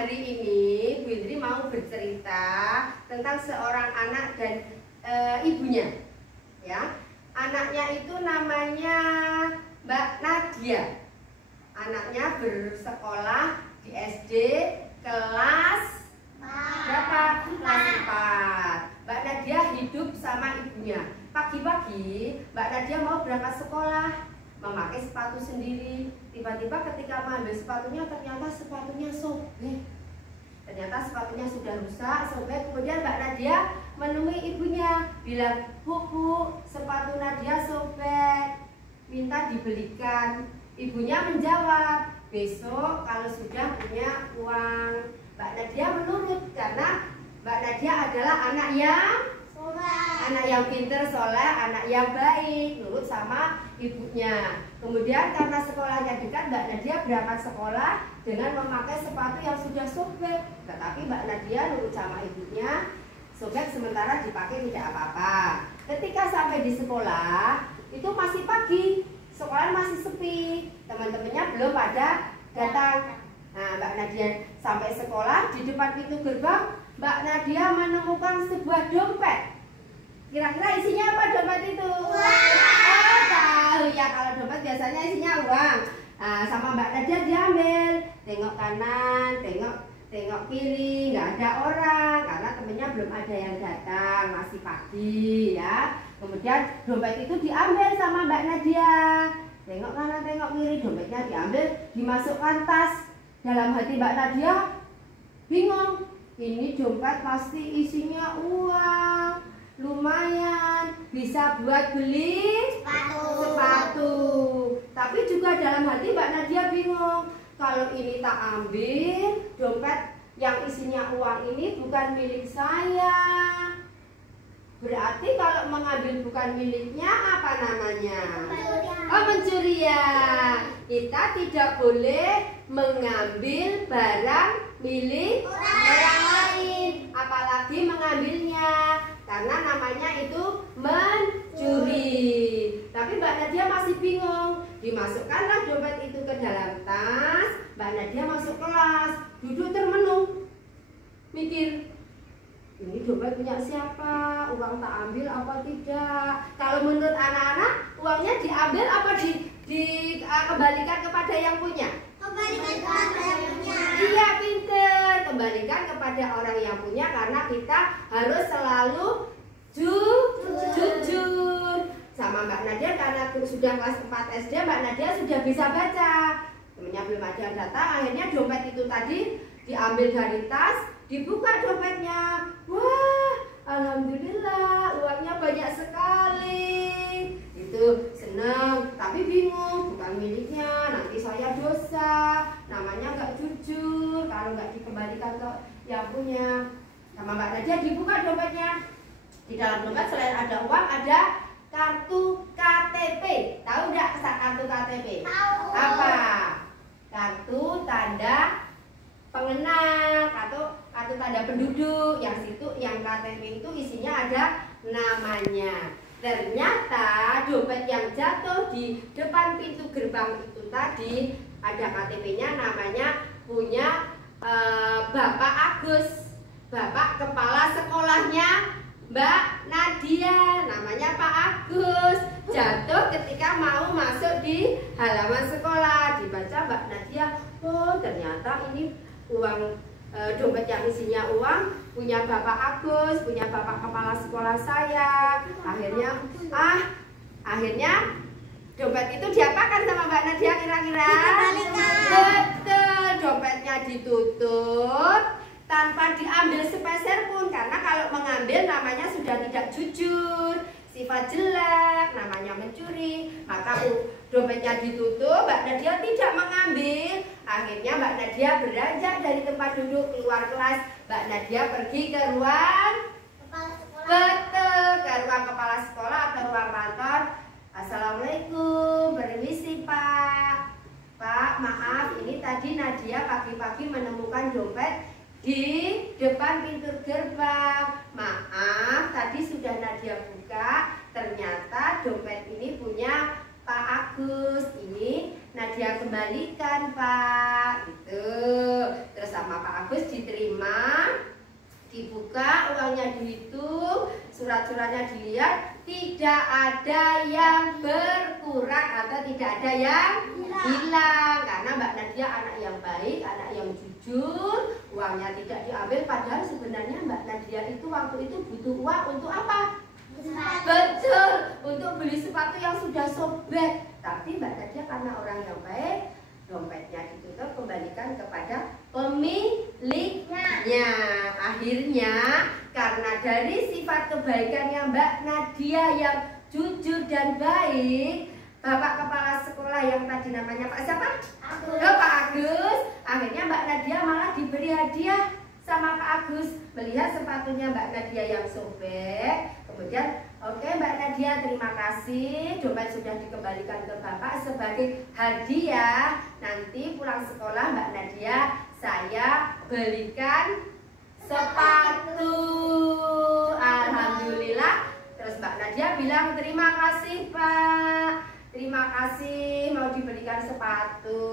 hari ini Bu Indri mau bercerita tentang seorang anak dan ibunya. Ya, anaknya itu namanya Mbak Nadia. Anaknya bersekolah di SD kelas berapa? Kelas 4. Mbak Nadia hidup sama ibunya. Pagi-pagi Mbak Nadia mau berangkat sekolah, memakai sepatu sendiri. Tiba-tiba ketika mengambil sepatunya, ternyata sepatunya sobek. Ternyata sepatunya sudah rusak, sobek. Kemudian Mbak Nadia menemui ibunya, bilang, Bu, sepatu Nadia sobek, minta dibelikan. Ibunya menjawab, besok kalau sudah punya uang. Mbak Nadia menurut, karena Mbak Nadia adalah anak yang pintar, soleh, anak yang baik, nurut sama ibunya. Kemudian karena sekolahnya dekat, Mbak Nadia berangkat sekolah dengan memakai sepatu yang sudah sobek. Tetapi Mbak Nadia nurut sama ibunya, sobek sementara dipakai tidak apa-apa. Ketika sampai di sekolah, itu masih pagi, sekolah masih sepi, teman-temannya belum pada datang. Nah, Mbak Nadia sampai sekolah, di depan pintu gerbang Mbak Nadia menemukan sebuah dompet. Kira-kira isinya apa dompet itu? Oh, tahu ya, kalau dompet biasanya isinya uang. Nah, sama Mbak Nadia diambil, tengok kanan, tengok kiri, nggak ada orang karena temennya belum ada yang datang, masih pagi ya. Kemudian dompet itu diambil sama Mbak Nadia, tengok kanan, tengok kiri, dompetnya diambil, dimasukkan tas. Dalam hati Mbak Nadia bingung, ini dompet pasti isinya uang, lumayan bisa buat beli sepatu. Tapi juga dalam hati Mbak Nadia bingung, kalau ini tak ambil, dompet yang isinya uang ini bukan milik saya. Berarti kalau mengambil bukan miliknya, apa namanya? Oh, mencuri ya. Kita tidak boleh mengambil barang milik orang lain, apalagi mengambilnya, karena namanya itu mencuri. Tapi Mbak Nadia masih bingung. Dimasukkanlah dompet itu ke dalam tas. Mbak Nadia masuk kelas, duduk termenung, mikir, ini dompet punya siapa? Uang tak ambil apa tidak? Kalau menurut anak-anak, uangnya diambil apa dikembalikan kepada yang punya? Kembalikan kepada yang punya. Iya, pinter. Kembalikan kepada orang yang punya, karena kita harus selalu jujur. Sama Mbak Nadia, karena sudah kelas 4 SD, Mbak Nadia sudah bisa baca. Temennya belum ada yang datang, akhirnya dompet itu tadi diambil dari tas, dibuka dompetnya. Wah, alhamdulillah, uangnya banyak sekali. Itu senang, tapi bingung, bukan miliknya, nanti saya dosa, namanya nggak jujur kalau nggak dikembalikan ke yang punya. Sama Mbak Nadia dibuka dompetnya. Di dalam dompet selain ada uang, ada kartu KTP. Tahu nggak kartu KTP? Tahu. Apa? Kartu tanda pengenal, kartu tanda penduduk. Yang KTP itu isinya ada namanya. Ternyata dompet yang jatuh di depan pintu gerbang itu tadi ada KTP-nya, namanya punya Bapak Agus, Bapak kepala sekolahnya Mbak Nadia, namanya Pak Agus. Jatuh ketika mau masuk di halaman sekolah. Dibaca Mbak Nadia, oh ternyata ini uang, dompet yang isinya uang punya Bapak Agus, punya Bapak kepala sekolah saya. Akhirnya dompet itu diapakan sama Mbak Nadia kira-kira? Betul, dompetnya ditutup tanpa diambil sepeser pun, karena kalau mengambil namanya sudah tidak jujur, sifat jelek, namanya mencuri. Maka dompetnya ditutup, Mbak Nadia tidak mengambil. Akhirnya Mbak Nadia beranjak dari tempat duduk keluar kelas. Mbak Nadia pergi ke ruang kepala sekolah. Betul, ke ruang kepala sekolah atau ruang kantor. Assalamualaikum, permisi Pak. Pak, maaf, ini tadi Nadia pagi-pagi menemukan dompet di depan pintu gerbang. Maaf, tadi sudah Nadia buka, ternyata dompet ini punya Pak Agus. Ini Nadia kembalikan Pak, gitu. Terus sama Pak Agus diterima, dibuka, uangnya dihitung, surat-suratnya dilihat, tidak ada yang berkurang atau tidak ada yang hilang. Karena Mbak Nadia anak yang baik, anak yang jujur, uangnya tidak diambil. Padahal sebenarnya Mbak Nadia itu waktu itu butuh uang untuk apa? Betul, untuk beli sepatu yang sudah sobek. Tapi Mbak Nadia karena orang yang baik, dompetnya ditutup, kembalikan kepada pemiliknya. Akhirnya karena dari sifat kebaikannya Mbak Nadia yang jujur dan baik, Bapak Kepala Sekolah yang tadi namanya Pak siapa? Agus. Oh, Pak Agus. Akhirnya Mbak Nadia malah diberi hadiah sama Pak Agus melihat sepatunya Mbak Nadia yang sobek. Kemudian, oke Mbak Nadia, terima kasih, dompet sudah dikembalikan ke Bapak sebagai hadiah. Nanti pulang sekolah Mbak Nadia saya belikan sepatu. Alhamdulillah. Terus Mbak Nadia bilang terima kasih Pak, terima kasih mau dibelikan sepatu.